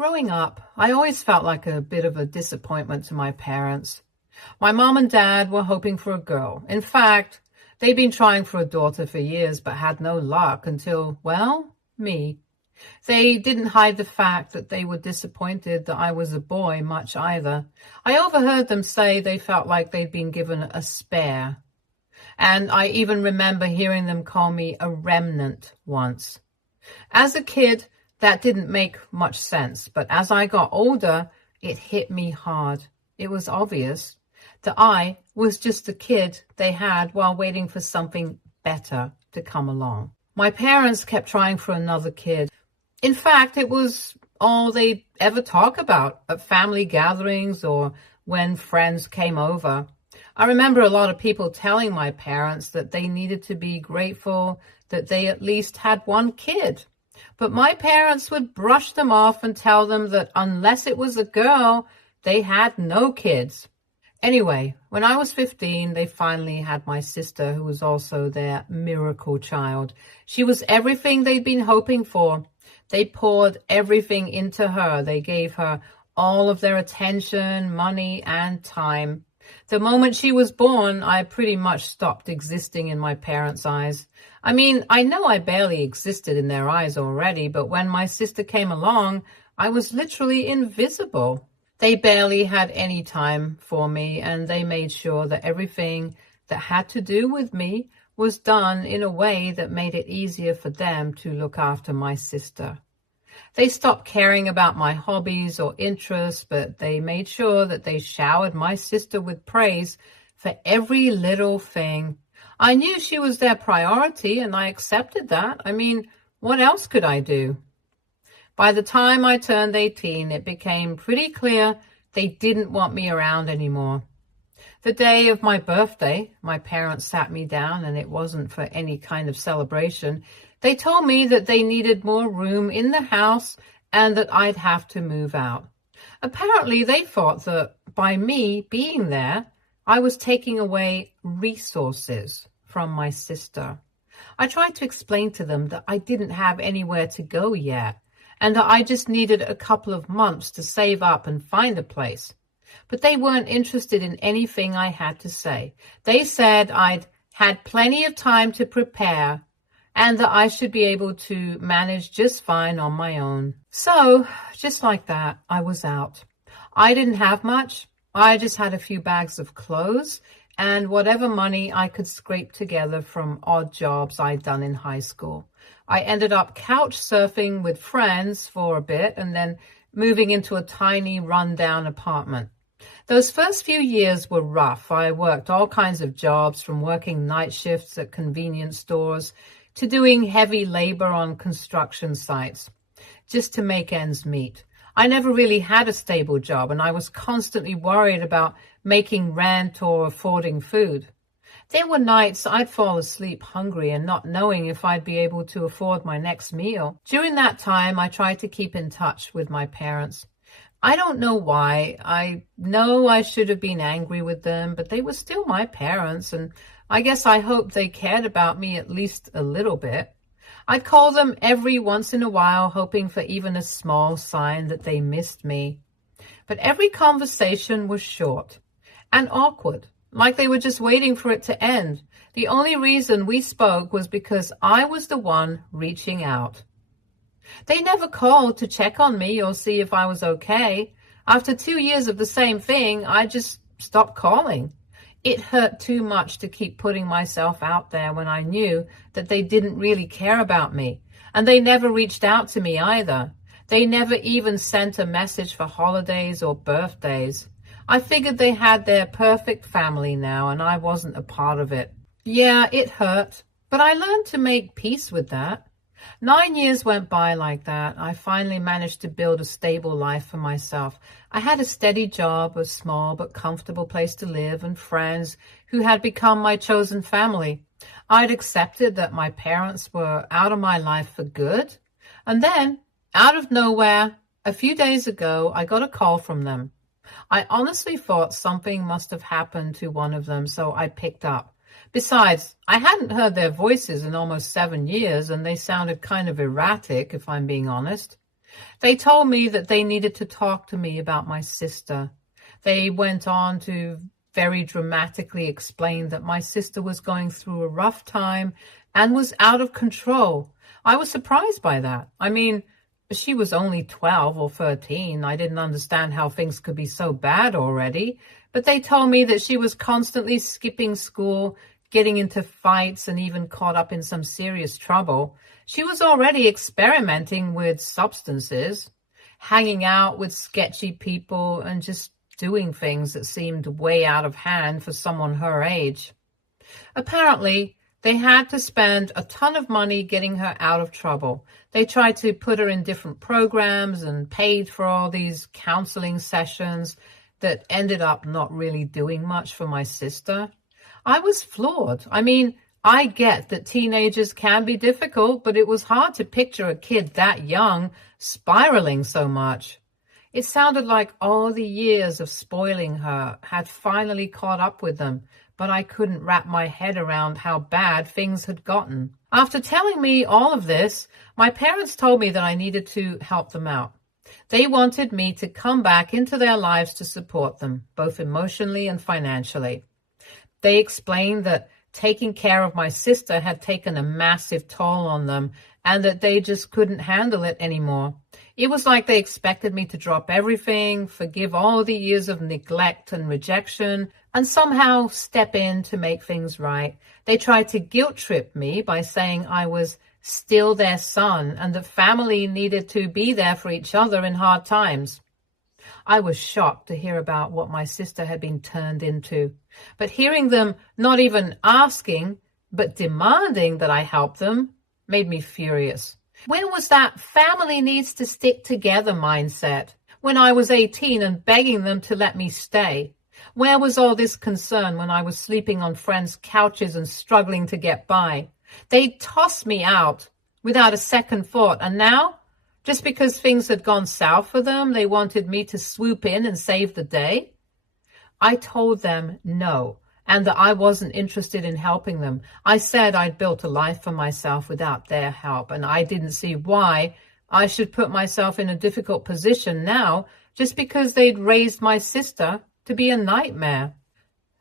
Growing up, I always felt like a bit of a disappointment to my parents. My mom and dad were hoping for a girl. In fact, they'd been trying for a daughter for years but had no luck until, well, me. They didn't hide the fact that they were disappointed that I was a boy much either. I overheard them say they felt like they'd been given a spare. And I even remember hearing them call me a remnant once. As a kid, that didn't make much sense, but as I got older, it hit me hard. It was obvious that I was just the kid they had while waiting for something better to come along. My parents kept trying for another kid. In fact, it was all they'd ever talk about at family gatherings or when friends came over. I remember a lot of people telling my parents that they needed to be grateful that they at least had one kid. But my parents would brush them off and tell them that unless it was a girl, they had no kids. Anyway, when I was 15, they finally had my sister, who was also their miracle child. She was everything they'd been hoping for. They poured everything into her. They gave her all of their attention, money, and time. The moment she was born, I pretty much stopped existing in my parents' eyes. I mean, I know I barely existed in their eyes already, but when my sister came along, I was literally invisible. They barely had any time for me, and they made sure that everything that had to do with me was done in a way that made it easier for them to look after my sister. They stopped caring about my hobbies or interests, but they made sure that they showered my sister with praise for every little thing. I knew she was their priority, and I accepted that. I mean, what else could I do? By the time I turned 18, it became pretty clear they didn't want me around anymore. The day of my birthday, my parents sat me down, and it wasn't for any kind of celebration. They told me that they needed more room in the house and that I'd have to move out. Apparently, they thought that by me being there, I was taking away resources from my sister. I tried to explain to them that I didn't have anywhere to go yet, and that I just needed a couple of months to save up and find a place. But they weren't interested in anything I had to say. They said I'd had plenty of time to prepare and that I should be able to manage just fine on my own. So, just like that, I was out. I didn't have much. I just had a few bags of clothes and whatever money I could scrape together from odd jobs I'd done in high school. I ended up couch surfing with friends for a bit and then moving into a tiny rundown apartment. Those first few years were rough. I worked all kinds of jobs, from working night shifts at convenience stores to doing heavy labor on construction sites, just to make ends meet. I never really had a stable job, and I was constantly worried about making rent or affording food. There were nights I'd fall asleep hungry and not knowing if I'd be able to afford my next meal. During that time, I tried to keep in touch with my parents. I don't know why. I know I should have been angry with them, but they were still my parents, and I guess I hoped they cared about me at least a little bit. I'd call them every once in a while, hoping for even a small sign that they missed me. But every conversation was short and awkward, like they were just waiting for it to end. The only reason we spoke was because I was the one reaching out. They never called to check on me or see if I was okay. After 2 years of the same thing, I just stopped calling. It hurt too much to keep putting myself out there when I knew that they didn't really care about me. And they never reached out to me either. They never even sent a message for holidays or birthdays. I figured they had their perfect family now, and I wasn't a part of it. Yeah, it hurt, but I learned to make peace with that. 9 years went by like that. I finally managed to build a stable life for myself. I had a steady job, a small but comfortable place to live, and friends who had become my chosen family. I'd accepted that my parents were out of my life for good. And then, out of nowhere, a few days ago, I got a call from them. I honestly thought something must have happened to one of them, so I picked up. Besides, I hadn't heard their voices in almost 7 years, and they sounded kind of erratic, if I'm being honest. They told me that they needed to talk to me about my sister. They went on to very dramatically explain that my sister was going through a rough time and was out of control. I was surprised by that. I mean, she was only 12 or 13. I didn't understand how things could be so bad already. But they told me that she was constantly skipping school, getting into fights, and even caught up in some serious trouble. She was already experimenting with substances, hanging out with sketchy people, and just doing things that seemed way out of hand for someone her age. Apparently, they had to spend a ton of money getting her out of trouble. They tried to put her in different programs and paid for all these counseling sessions that ended up not really doing much for my sister. I was floored. I mean, I get that teenagers can be difficult, but it was hard to picture a kid that young spiraling so much. It sounded like all the years of spoiling her had finally caught up with them, but I couldn't wrap my head around how bad things had gotten. After telling me all of this, my parents told me that I needed to help them out. They wanted me to come back into their lives to support them, both emotionally and financially. They explained that taking care of my sister had taken a massive toll on them and that they just couldn't handle it anymore. It was like they expected me to drop everything, forgive all the years of neglect and rejection, and somehow step in to make things right. They tried to guilt trip me by saying I was still their son and that family needed to be there for each other in hard times. I was shocked to hear about what my sister had been turned into. But hearing them not even asking, but demanding that I help them, made me furious. When was that family needs to stick together mindset? When I was 18 and begging them to let me stay? Where was all this concern when I was sleeping on friends' couches and struggling to get by? They tossed me out without a second thought, and now, just because things had gone south for them, they wanted me to swoop in and save the day? I told them no, and that I wasn't interested in helping them. I said I'd built a life for myself without their help, and I didn't see why I should put myself in a difficult position now just because they'd raised my sister to be a nightmare.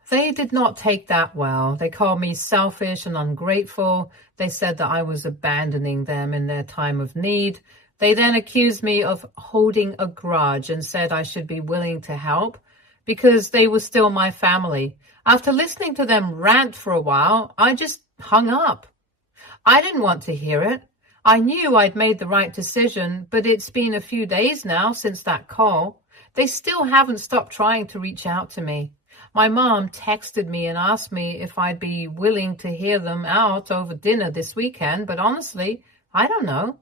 They did not take that well. They called me selfish and ungrateful. They said that I was abandoning them in their time of need. They then accused me of holding a grudge and said I should be willing to help because they were still my family. After listening to them rant for a while, I just hung up. I didn't want to hear it. I knew I'd made the right decision, but it's been a few days now since that call. They still haven't stopped trying to reach out to me. My mom texted me and asked me if I'd be willing to hear them out over dinner this weekend, but honestly, I don't know.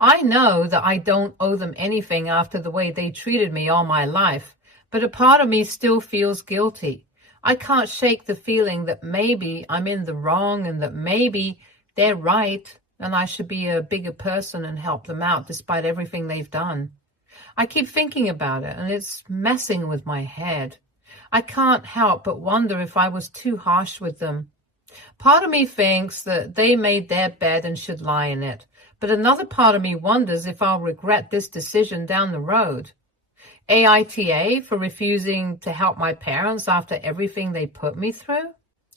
I know that I don't owe them anything after the way they treated me all my life, but a part of me still feels guilty. I can't shake the feeling that maybe I'm in the wrong and that maybe they're right and I should be a bigger person and help them out despite everything they've done. I keep thinking about it and it's messing with my head. I can't help but wonder if I was too harsh with them. Part of me thinks that they made their bed and should lie in it, but another part of me wonders if I'll regret this decision down the road. AITA for refusing to help my parents after everything they put me through?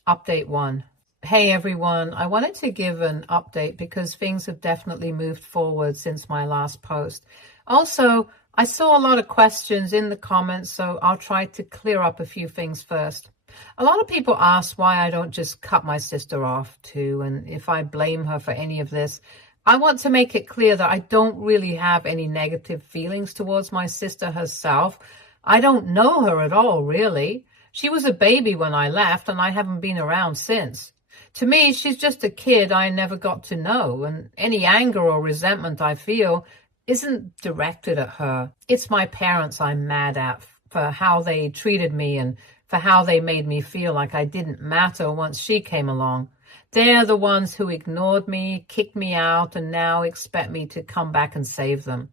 Update 1. Hey everyone, I wanted to give an update because things have definitely moved forward since my last post. Also, I saw a lot of questions in the comments, so I'll try to clear up a few things first. A lot of people ask why I don't just cut my sister off too, and if I blame her for any of this. I want to make it clear that I don't really have any negative feelings towards my sister herself. I don't know her at all, really. She was a baby when I left, and I haven't been around since. To me, she's just a kid I never got to know, and any anger or resentment I feel isn't directed at her. It's my parents I'm mad at for how they treated me and for how they made me feel like I didn't matter once she came along. They're the ones who ignored me, kicked me out, and now expect me to come back and save them.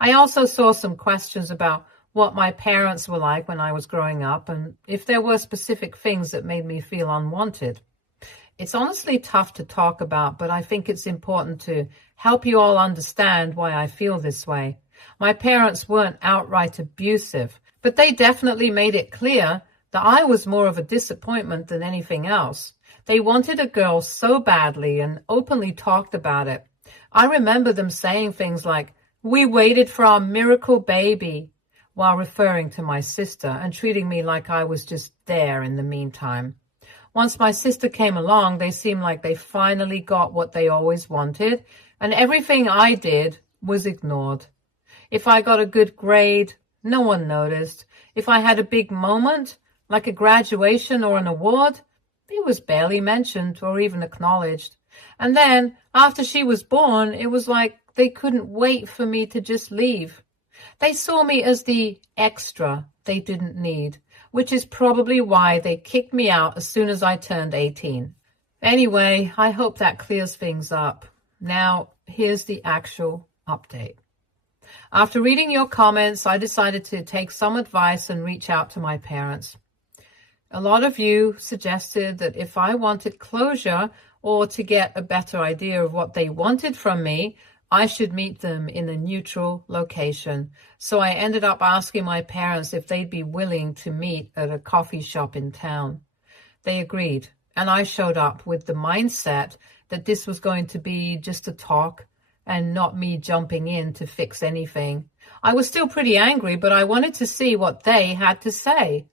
I also saw some questions about what my parents were like when I was growing up and if there were specific things that made me feel unwanted. It's honestly tough to talk about, but I think it's important to help you all understand why I feel this way. My parents weren't outright abusive, but they definitely made it clear that I was more of a disappointment than anything else. They wanted a girl so badly and openly talked about it. I remember them saying things like, "We waited for our miracle baby," while referring to my sister and treating me like I was just there in the meantime. Once my sister came along, they seemed like they finally got what they always wanted, and everything I did was ignored. If I got a good grade, no one noticed. If I had a big moment, like a graduation or an award, it was barely mentioned or even acknowledged. And then, after she was born, it was like they couldn't wait for me to just leave. They saw me as the extra they didn't need, which is probably why they kicked me out as soon as I turned 18. Anyway, I hope that clears things up. Now, here's the actual update. After reading your comments, I decided to take some advice and reach out to my parents. A lot of you suggested that if I wanted closure or to get a better idea of what they wanted from me, I should meet them in a neutral location. So I ended up asking my parents if they'd be willing to meet at a coffee shop in town. They agreed, and I showed up with the mindset that this was going to be just a talk and not me jumping in to fix anything. I was still pretty angry, but I wanted to see what they had to say.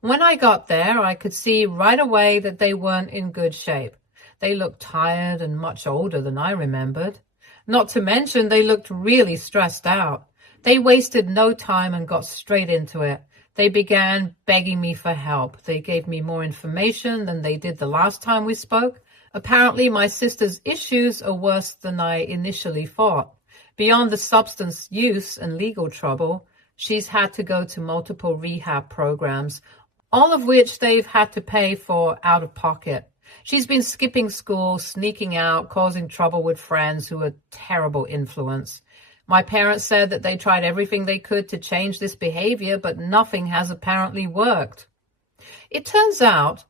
When I got there, I could see right away that they weren't in good shape. They looked tired and much older than I remembered. Not to mention, they looked really stressed out. They wasted no time and got straight into it. They began begging me for help. They gave me more information than they did the last time we spoke. Apparently, my sister's issues are worse than I initially thought. Beyond the substance use and legal trouble, she's had to go to multiple rehab programs, all of which they've had to pay for out of pocket. She's been skipping school, sneaking out, causing trouble with friends who are terrible influence. My parents said that they tried everything they could to change this behavior, but nothing has apparently worked. It turns out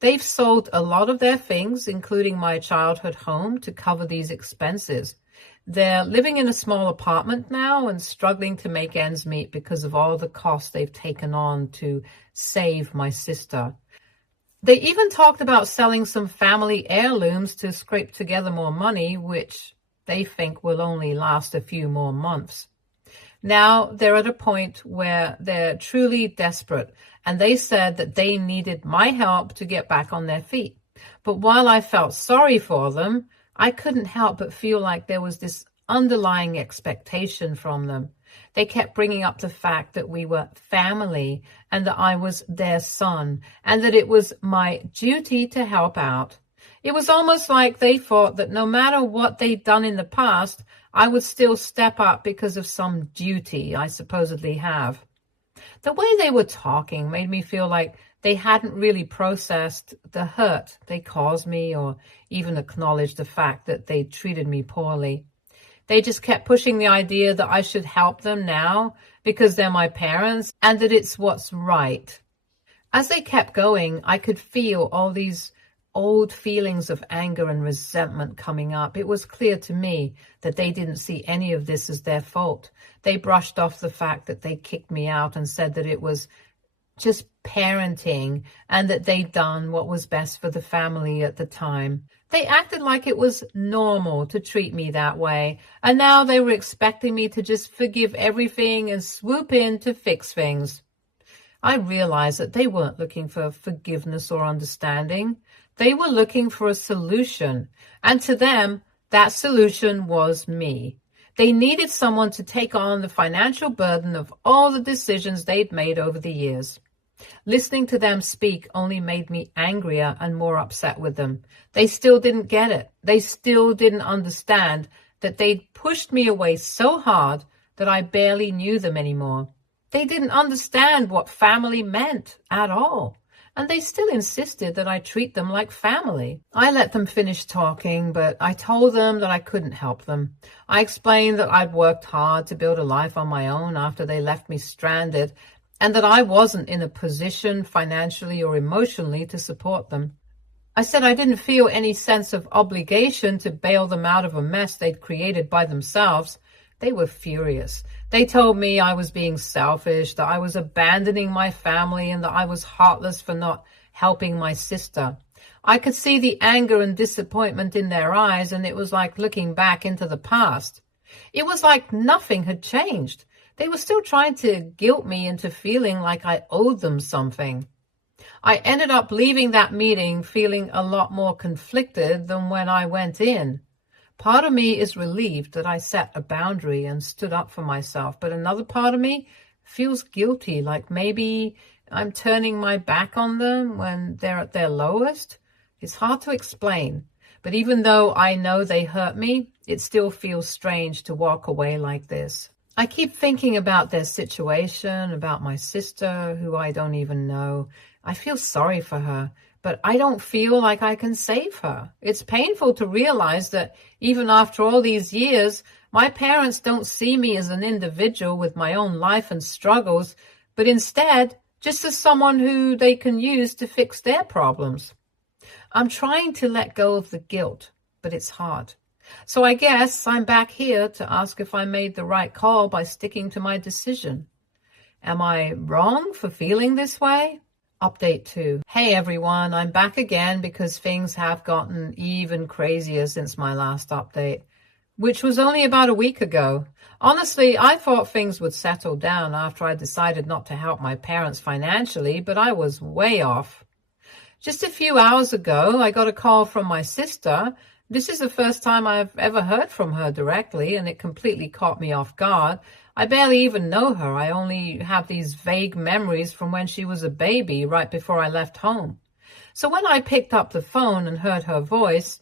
they've sold a lot of their things, including my childhood home, to cover these expenses. They're living in a small apartment now and struggling to make ends meet because of all the costs they've taken on to save my sister. They even talked about selling some family heirlooms to scrape together more money, which they think will only last a few more months. Now they're at a point where they're truly desperate, and they said that they needed my help to get back on their feet. But while I felt sorry for them, I couldn't help but feel like there was this underlying expectation from them. They kept bringing up the fact that we were family and that I was their son and that it was my duty to help out. It was almost like they thought that no matter what they'd done in the past, I would still step up because of some duty I supposedly have. The way they were talking made me feel like they hadn't really processed the hurt they caused me or even acknowledged the fact that they treated me poorly. They just kept pushing the idea that I should help them now because they're my parents and that it's what's right. As they kept going, I could feel all these old feelings of anger and resentment coming up. It was clear to me that they didn't see any of this as their fault. They brushed off the fact that they kicked me out and said that it was just parenting and that they'd done what was best for the family at the time. They acted like it was normal to treat me that way, and now they were expecting me to just forgive everything and swoop in to fix things. I realized that they weren't looking for forgiveness or understanding. They were looking for a solution, and to them, that solution was me. They needed someone to take on the financial burden of all the decisions they'd made over the years. Listening to them speak only made me angrier and more upset with them. They still didn't get it. They still didn't understand that they'd pushed me away so hard that I barely knew them anymore. They didn't understand what family meant at all, and they still insisted that I treat them like family. I let them finish talking, but I told them that I couldn't help them. I explained that I'd worked hard to build a life on my own after they left me stranded, and that I wasn't in a position financially or emotionally to support them. I said I didn't feel any sense of obligation to bail them out of a mess they'd created by themselves. They were furious. They told me I was being selfish, that I was abandoning my family, and that I was heartless for not helping my sister. I could see the anger and disappointment in their eyes, and it was like looking back into the past. It was like nothing had changed. They were still trying to guilt me into feeling like I owed them something. I ended up leaving that meeting feeling a lot more conflicted than when I went in. Part of me is relieved that I set a boundary and stood up for myself, but another part of me feels guilty, like maybe I'm turning my back on them when they're at their lowest. It's hard to explain, but even though I know they hurt me, it still feels strange to walk away like this. I keep thinking about their situation, about my sister, who I don't even know. I feel sorry for her, but I don't feel like I can save her. It's painful to realize that even after all these years, my parents don't see me as an individual with my own life and struggles, but instead just as someone who they can use to fix their problems. I'm trying to let go of the guilt, but it's hard. So I guess I'm back here to ask if I made the right call by sticking to my decision. Am I wrong for feeling this way? Update 2. Hey everyone, I'm back again because things have gotten even crazier since my last update, which was only about a week ago. Honestly, I thought things would settle down after I decided not to help my parents financially, but I was way off. Just a few hours ago, I got a call from my sister. This is the first time I've ever heard from her directly, and it completely caught me off guard. I barely even know her. I only have these vague memories from when she was a baby right before I left home. So when I picked up the phone and heard her voice,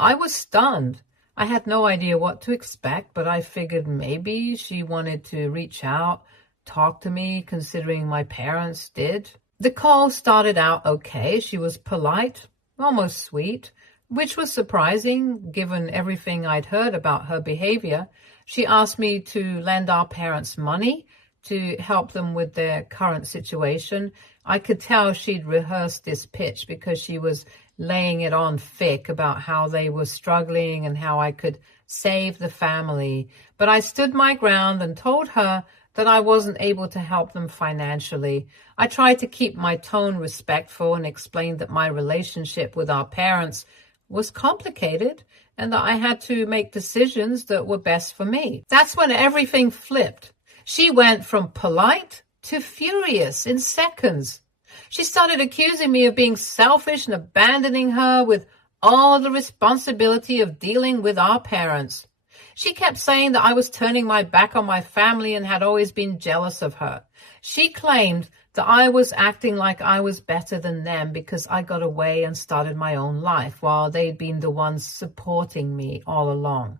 I was stunned. I had no idea what to expect, but I figured maybe she wanted to reach out, talk to me, considering my parents did. The call started out okay. She was polite, almost sweet, which was surprising given everything I'd heard about her behavior. She asked me to lend our parents money to help them with their current situation. I could tell she'd rehearsed this pitch because she was laying it on thick about how they were struggling and how I could save the family. But I stood my ground and told her that I wasn't able to help them financially. I tried to keep my tone respectful and explained that my relationship with our parents was complicated and that I had to make decisions that were best for me. That's when everything flipped. She went from polite to furious in seconds. She started accusing me of being selfish and abandoning her with all the responsibility of dealing with our parents. She kept saying that I was turning my back on my family and had always been jealous of her. She claimed that I was acting like I was better than them because I got away and started my own life while they'd been the ones supporting me all along.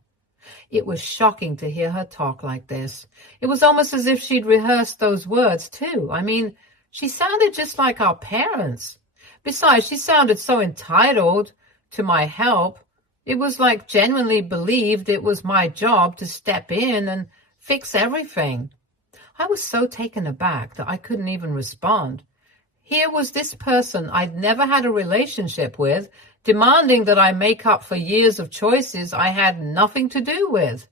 It was shocking to hear her talk like this. It was almost as if she'd rehearsed those words too. I mean, she sounded just like our parents. Besides, she sounded so entitled to my help. It was like genuinely believed it was my job to step in and fix everything. I was so taken aback that I couldn't even respond. Here was this person I'd never had a relationship with, demanding that I make up for years of choices I had nothing to do with.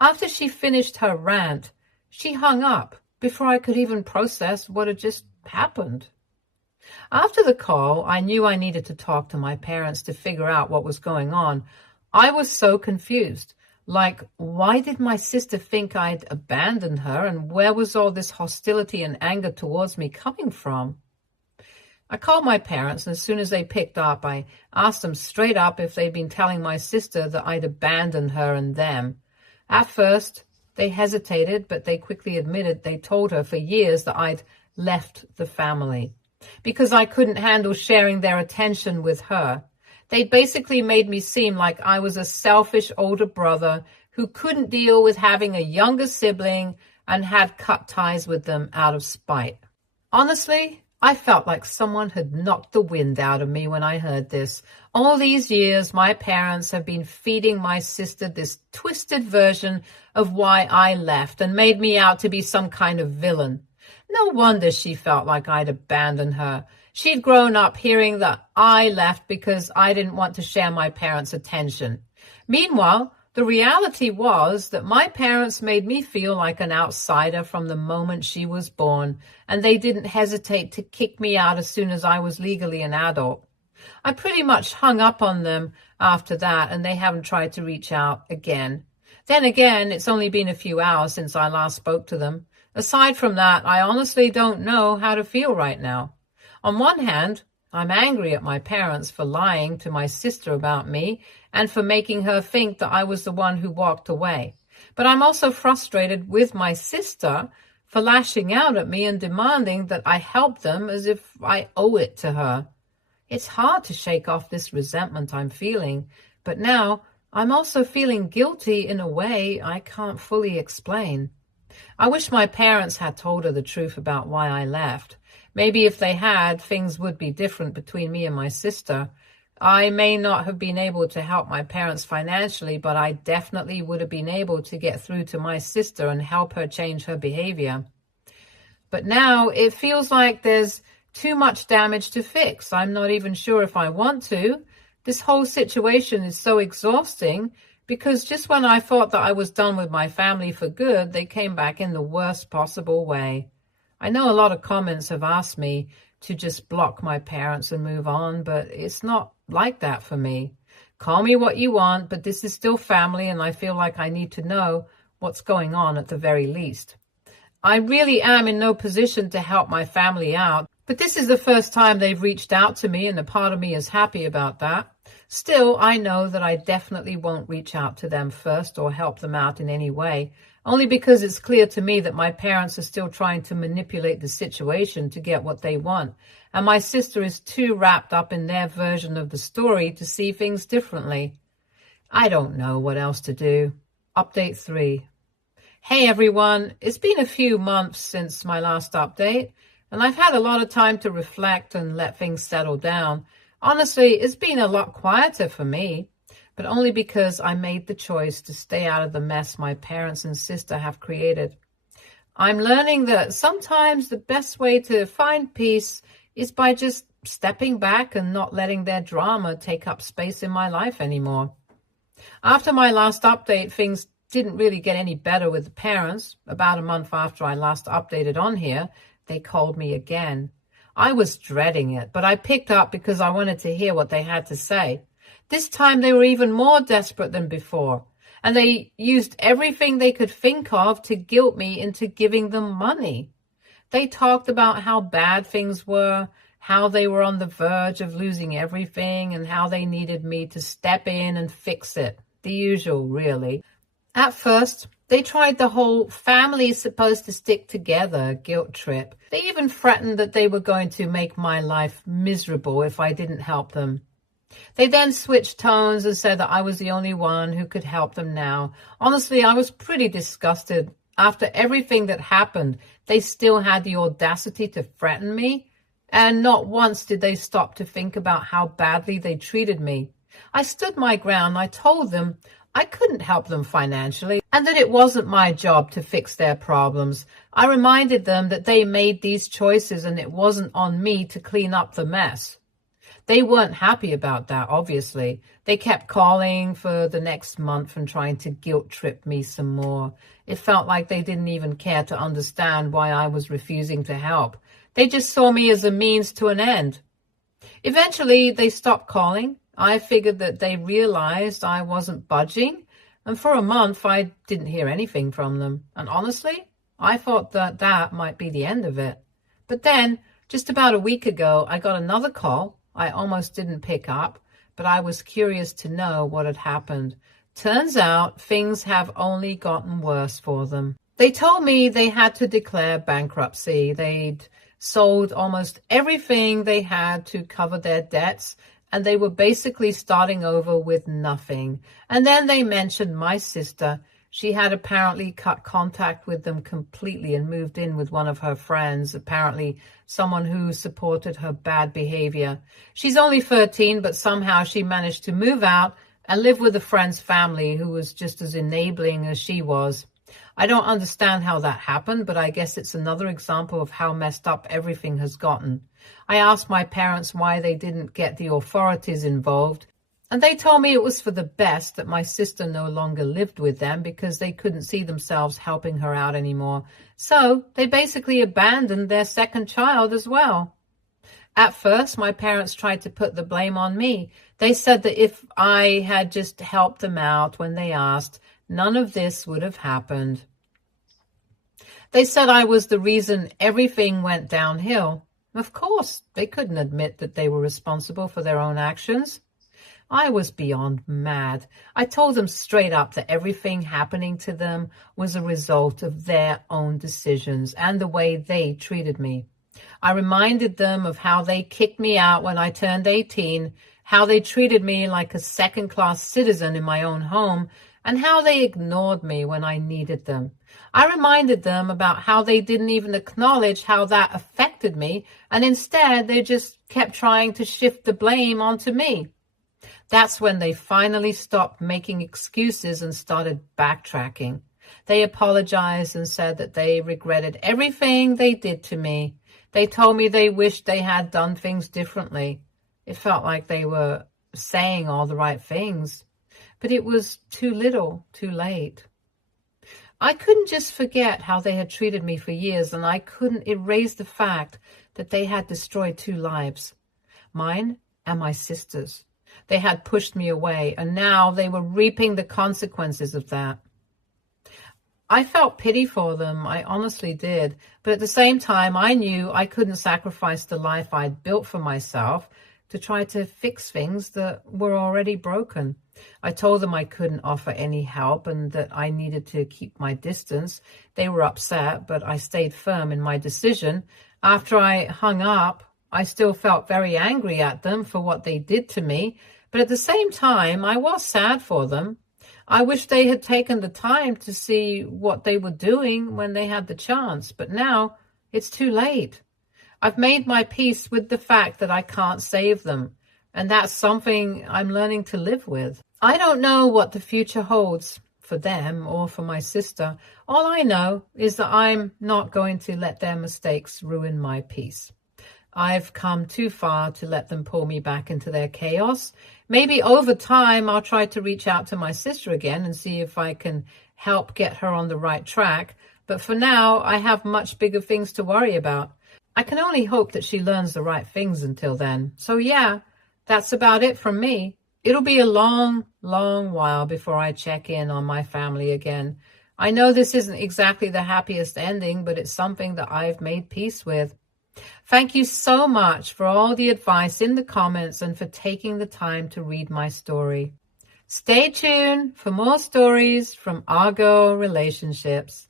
After she finished her rant, she hung up before I could even process what had just happened. After the call, I knew I needed to talk to my parents to figure out what was going on. I was so confused. Like, why did my sister think I'd abandoned her, and where was all this hostility and anger towards me coming from? I called my parents, and as soon as they picked up, I asked them straight up if they'd been telling my sister that I'd abandoned her and them. At first, they hesitated, but they quickly admitted they told her for years that I'd left the family because I couldn't handle sharing their attention with her. They basically made me seem like I was a selfish older brother who couldn't deal with having a younger sibling and had cut ties with them out of spite. Honestly, I felt like someone had knocked the wind out of me when I heard this. All these years, my parents have been feeding my sister this twisted version of why I left and made me out to be some kind of villain. No wonder she felt like I'd abandoned her. She'd grown up hearing that I left because I didn't want to share my parents' attention. Meanwhile, The reality was that my parents made me feel like an outsider from the moment she was born, and they didn't hesitate to kick me out as soon as I was legally an adult. I pretty much hung up on them after that, and they haven't tried to reach out again. Then again, it's only been a few hours since I last spoke to them. Aside from that, I honestly don't know how to feel right now. On one hand, I'm angry at my parents for lying to my sister about me and for making her think that I was the one who walked away. But I'm also frustrated with my sister for lashing out at me and demanding that I help them as if I owe it to her. It's hard to shake off this resentment I'm feeling, but now I'm also feeling guilty in a way I can't fully explain. I wish my parents had told her the truth about why I left. Maybe if they had, things would be different between me and my sister. I may not have been able to help my parents financially, but I definitely would have been able to get through to my sister and help her change her behavior. But now it feels like there's too much damage to fix. I'm not even sure if I want to. This whole situation is so exhausting because just when I thought that I was done with my family for good, they came back in the worst possible way. I know a lot of comments have asked me to just block my parents and move on, but it's not like that for me. Call me what you want, but this is still family, and I feel like I need to know what's going on at the very least. I really am in no position to help my family out, but this is the first time they've reached out to me, and a part of me is happy about that. Still, I know that I definitely won't reach out to them first or help them out in any way, only because it's clear to me that my parents are still trying to manipulate the situation to get what they want, and my sister is too wrapped up in their version of the story to see things differently. I don't know what else to do. Update 3. Hey everyone, it's been a few months since my last update, and I've had a lot of time to reflect and let things settle down. Honestly, it's been a lot quieter for me, but only because I made the choice to stay out of the mess my parents and sister have created. I'm learning that sometimes the best way to find peace is by just stepping back and not letting their drama take up space in my life anymore. After my last update, things didn't really get any better with the parents. About a month after I last updated on here, they called me again. I was dreading it, but I picked up because I wanted to hear what they had to say. This time they were even more desperate than before, and they used everything they could think of to guilt me into giving them money. They talked about how bad things were, how they were on the verge of losing everything, and how they needed me to step in and fix it. The usual, really. At first, they tried the whole family is supposed to stick together guilt trip. They even threatened that they were going to make my life miserable if I didn't help them. They then switched tones and said that I was the only one who could help them now. Honestly, I was pretty disgusted. After everything that happened, they still had the audacity to threaten me, and not once did they stop to think about how badly they treated me. I stood my ground. I told them I couldn't help them financially and that it wasn't my job to fix their problems. I reminded them that they made these choices and it wasn't on me to clean up the mess. They weren't happy about that, obviously. They kept calling for the next month and trying to guilt trip me some more. It felt like they didn't even care to understand why I was refusing to help. They just saw me as a means to an end. Eventually, they stopped calling. I figured that they realized I wasn't budging, and for a month I didn't hear anything from them. And honestly, I thought that that might be the end of it. But then, just about a week ago, I got another call. I almost didn't pick up, but I was curious to know what had happened. Turns out things have only gotten worse for them. They told me they had to declare bankruptcy. They'd sold almost everything they had to cover their debts, and they were basically starting over with nothing. And then they mentioned my sister. She had apparently cut contact with them completely and moved in with one of her friends, apparently someone who supported her bad behavior. She's only 13, but somehow she managed to move out and live with a friend's family who was just as enabling as she was. I don't understand how that happened, but I guess it's another example of how messed up everything has gotten. I asked my parents why they didn't get the authorities involved. And they told me it was for the best that my sister no longer lived with them because they couldn't see themselves helping her out anymore. So they basically abandoned their second child as well. At first, my parents tried to put the blame on me. They said that if I had just helped them out when they asked, none of this would have happened. They said I was the reason everything went downhill. Of course, they couldn't admit that they were responsible for their own actions. I was beyond mad. I told them straight up that everything happening to them was a result of their own decisions and the way they treated me. I reminded them of how they kicked me out when I turned 18, how they treated me like a second-class citizen in my own home, and how they ignored me when I needed them. I reminded them about how they didn't even acknowledge how that affected me, and instead they just kept trying to shift the blame onto me. That's when they finally stopped making excuses and started backtracking. They apologized and said that they regretted everything they did to me. They told me they wished they had done things differently. It felt like they were saying all the right things, but it was too little, too late. I couldn't just forget how they had treated me for years, and I couldn't erase the fact that they had destroyed 2 lives, mine and my sister's. They had pushed me away, and now they were reaping the consequences of that. I felt pity for them, I honestly did, but at the same time, I knew I couldn't sacrifice the life I'd built for myself to try to fix things that were already broken. I told them I couldn't offer any help and that I needed to keep my distance. They were upset, but I stayed firm in my decision. After I hung up, I still felt very angry at them for what they did to me, but at the same time, I was sad for them. I wish they had taken the time to see what they were doing when they had the chance, but now it's too late. I've made my peace with the fact that I can't save them, and that's something I'm learning to live with. I don't know what the future holds for them or for my sister. All I know is that I'm not going to let their mistakes ruin my peace. I've come too far to let them pull me back into their chaos. Maybe over time I'll try to reach out to my sister again and see if I can help get her on the right track. But for now, I have much bigger things to worry about. I can only hope that she learns the right things until then. So yeah, that's about it from me. It'll be a long, long while before I check in on my family again. I know this isn't exactly the happiest ending, but it's something that I've made peace with. Thank you so much for all the advice in the comments and for taking the time to read my story. Stay tuned for more stories from Argo Relationships.